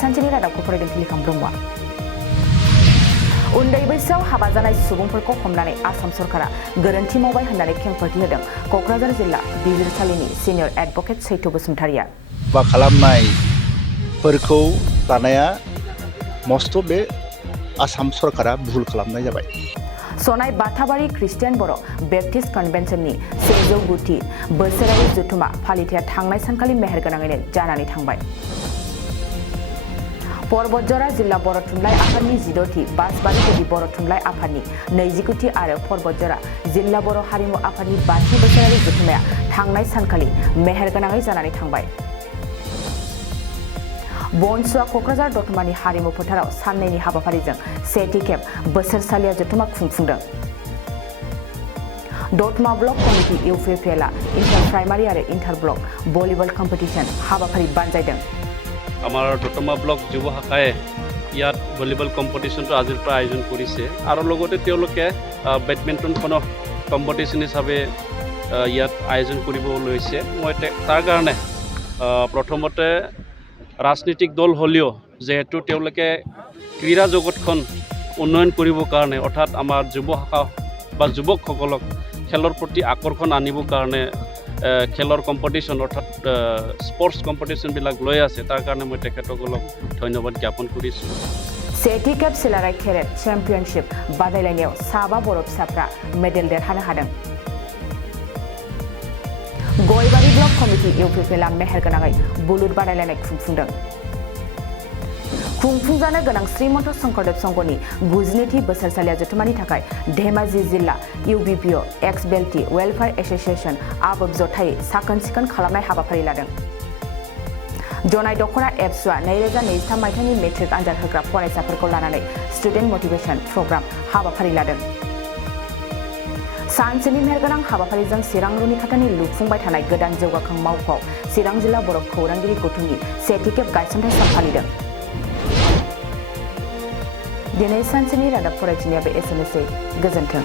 सानसेनि रादाबखौ फरायदों तिलिकां ब्रह्मआ। उन्दै बैसोआव हाबा जानाय सुबुंफोरखौ हमनानै आसाम सरकारा गोरोन्थि मावबाय होननानै खेंफोरथि होदों क'क्राझार जिल्ला बिजिरसालिनि सिनियर एडभकेट सैथ' बसुमतारिया। हाबा खालामनायफोरखौ लानाया मस्ट' बे आसाम सरकारा भुल खालामनाय जाबाय। सनाय बाथाबारि ख्रिस्टियान बर' बेप्टिस्ट कन्भेन्सननि 109थि बोसोरारि जथुमा फालिथाया थांनाय सानखालि मेहेरगोनाङैनो जानानै थांबाय। परबतजरा जिल्ला बर' थुनलाइ आफादनि 16थि बासबारि गुदि बर' थुनलाइ आफादनि 29थि आरो परबतजरा जिल्ला बर' हारिमु आफादनि 5थि बोसोरारि जथुमाया थांनाय सानखालि मेहेरगोनाङै जानानै थांबाय। बनसुआ क'क्राझार दतमानि हारिमु फोथाराव साननैनि हाबाफारिजों 1थि खेब बोसोरसालिया जथुमा खुंफुंदों। दतमा ब्लक कमिटि इउपिपिएलआ इन्टार प्राइमारि आरो इन्टार ब्लक भलिबल कम्पिटिशन हाबाफारि बानजायदों। আমাৰ দতমা ব্লক যুৱ শাখাই ইয়াত ভলিবল কম্পিটিশ্যনটো আজিৰ পৰা আয়োজন কৰিছে আৰু লগতে তেওঁলোকে বেডমিণ্টনখনো কম্পিটিশ্যন হিচাপে ইয়াত আয়োজন কৰিব লৈছে। মই তাৰ কাৰণে প্ৰথমতে ৰাজনৈতিক দল হ'লেও যেহেতু তেওঁলোকে ক্ৰীড়া জগতখন উন্নয়ন কৰিবৰ কাৰণে অৰ্থাৎ আমাৰ যুৱ শাখা বা যুৱকসকলক খেলৰ প্ৰতি আকৰ্ষণ আনিবৰ কাৰণে খেলৰ কম্পিটিশ্যন অৰ্থাৎ স্পৰ্টছ কম্পিটিশ্যনবিলাক লৈ আছে। তাৰ কাৰণে মই তেখেতসকলক ধন্যবাদ জ্ঞাপন কৰিছোঁ। 1थि खेब सिलाराय केरेट चेम्पियनशिप बादायलायनायाव 7 बर' फिसाफ्रा मेडेल देरहानो हादों। गयबारि ब्लक कमिटि इउपिपिएलआ मेहेरगोनाङै बुलुर बादायलायनाय खुंफुंदों। खुंफुंजानो गोनां श्रीमन्त शंकरदेव संघनि 92थि बोसोरसालिया जथुमानि थाखाय धेमाजि जिल्ला इउबिपिअ एक्स बेल्टि वेलफेयार एस'सिएशन आबोब जथायै साखोन सिखोन खालामनाय हाबाफारि लादों। जनाय दख'ना एबसुआ 2023 मायथाइनि मेट्रिक आनजाद होग्रा फरायसाफोरखौ लानानै स्टुडेन्ट मटिभेशन प्रग्राम हाबाफारि लादों। सानसेनि मेहेरगोनां हाबाफारिजों चिरां रुनिखाथानि लुफुंबाय थानाय गोदान जौगाखां मावख'आव चिरां जिल्ला बर' खौरांगिरि गौथुमनि 1थि खेब गायसनथाय सान फालिदों। दिनै सानसेनि रादाब फरायथिनाया बे एसेनोसै। गोजोन्थों।